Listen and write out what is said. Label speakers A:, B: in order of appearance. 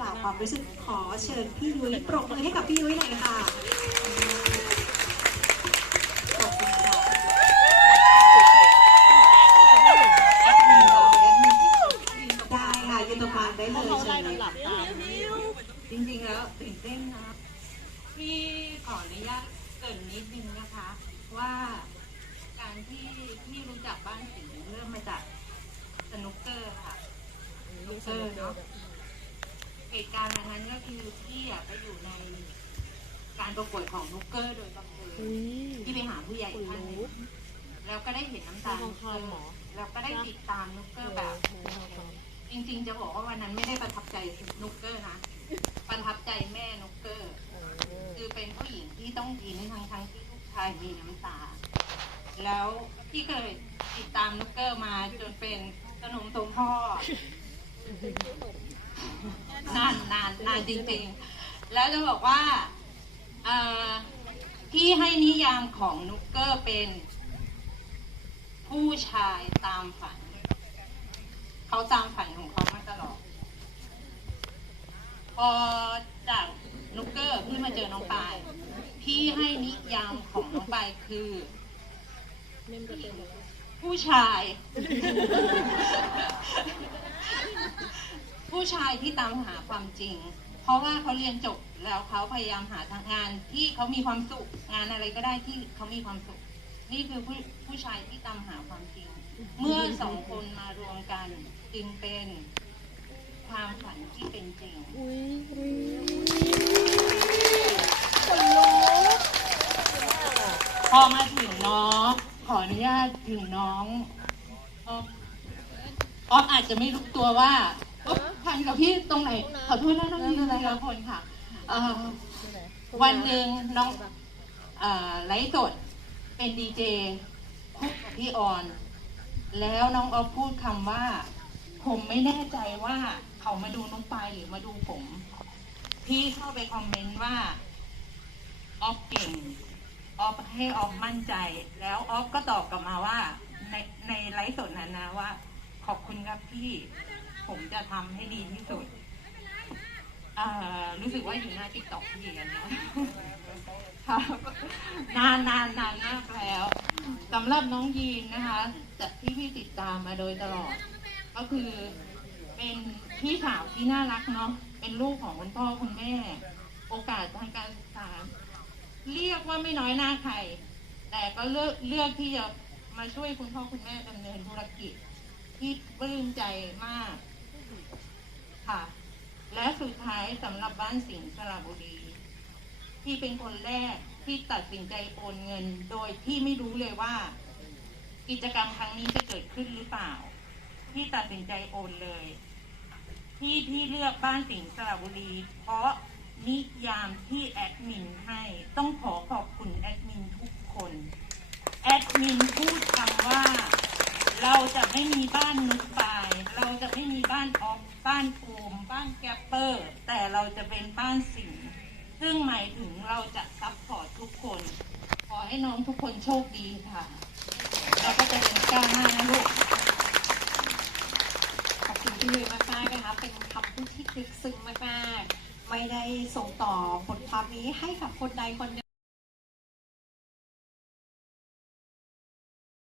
A: กล่าวความรู้สึกขอเชิญพี่ยุ้ยปรบมือให้กับพี่ยุ้ยหน่อยค่ะได้ค่ะยืนตรงกลางได้เลยเชิญเลย
B: จริงๆแล้วตื่นเต้นนะพี่ขออนุญาตเกริ่นนิดนึงนะคะ ว่าการที่พี่รู้จักบ้านสิงห์เริ่มมาจากสนุกเกอร์ค่ะสนุกเกอร์เนาะ เหตุการณ์วันนั้นก็คือพี่อะไปอยู่ใน การประกวดของนุกเกอร์โดยบังเอิญที่ไปหาผู้ใหญ่ท่านหนึงแล้วก็ได้เห็นน้ำตานุกเกอร์แล้วก็ได้ติดตามนุกเกอร์แบบ จริงๆจะบอกว่าวันนั้นไม่ได้ประทับใจนุกเกอร์นะประทับใจแม่นุกเกอร์ คือเป็นผู้หญิงที่ต้องยิ้มทั้งทั้งๆที่ลูกชายมีน้ำตา แล้วพี่ก็เลยติดตามนุกเกอร์มาจนเป็นขนมตรงพ่อนานนานนานจริงๆ แล้วจะบอกว่าเอ่อพี่ให้นิยามของนุกเกอร์เป็น ผู้ชายตามฝัน เขาตามฝันของเขามาตลอด พอจากนุกเกอร์พี่มาเจอน้องปาย พี่ให้นิยามของน้องปายคือผู้ชาย ผู้ชายที่ตามหาความจริง เพราะว่าเขาเรียนจบแล้วเขาพยายามหาทางงานที่เขามีความสุขงานอะไรก็ได้ที่เขามีความสุข นี่คือผู้ผู้ชายที่ตามหาความจริง เมื่อสองคนมารวมกันจึงเป็นความฝันที่เป็นจริงพอมาถึงน้องขออนุญาตถึงน้องออฟออฟอาจจะไม่รู้ตัวว่า พันกับพี่ตรงไหน ขอโทษนะน้องยินทีละคนค่ะเอ่อวันหนึ่งน้องเอ่อไลฟ์สดเป็นดีเจคุกกับพี่ออน แล้วน้องออฟพูดคำว่า ผมไม่แน่ใจว่าเขามาดูน้องปายหรือมาดูผม พี่เข้าไปคอมเมนต์ว่าออฟเก่งออฟให้ออฟมั่นใจ แล้วออฟก็ตอบกลับมาว่า ในในไลฟ์สดนั้นนะว่า ขอบคุณครับพี่ ผมจะทำให้ดีที่สุดรู้สึกว่าอยู่หน้าติ๊กต็อกพี่กันนะครับนานนานนานมากแล้วสำหรับน้องยีนนะคะจากที่พี่ติดตามมาโดยตลอด ก็คือเป็นพี่สาวที่น่ารักเนาะเป็นลูกของคุณพ่อคุณแม่ โอกาสทางการศึกษาเรียกว่าไม่น้อยหน้าใคร แต่ก็เลือกเลือกที่จะมาช่วยคุณพ่อคุณแม่ดำเนินธุรกิจที่ปลื้มใจมาก ค่ะ และสุดท้ายสำหรับบ้านสิงห์สระบุรี ที่เป็นคนแรกที่ตัดสินใจโอนเงิน โดยที่ไม่รู้เลยว่า กิจกรรมครั้งนี้จะเกิดขึ้นหรือเปล่า ที่ตัดสินใจโอนเลย ที่ที่เลือกบ้านสิงห์สระบุรี เพราะนิยามที่แอดมินให้ต้องขอขอบคุณแอดมินทุกคน แอดมินพูดคำว่า เราจะไม่มีบ้านนุกปา เราจะไม่มีบ้านออฟบ้านโฟมบ้านแกปเปอร์ แต่เราจะเป็นบ้านสิงซึ่งหมายถึงเราจะซัพพอร์ตทุกคน ขอให้น้องทุกคนโชคดีค่ะแล้วก็จะเป็นก้าวหน้านะลูก
A: ขอบคุณพี่ยุ้ยมากๆนะคะเป็นคำพูดที่ลึกซึ้งมากๆ ไม่ได้ส่งต่อบทความนี้ให้กับคนใดคนหนึ่ง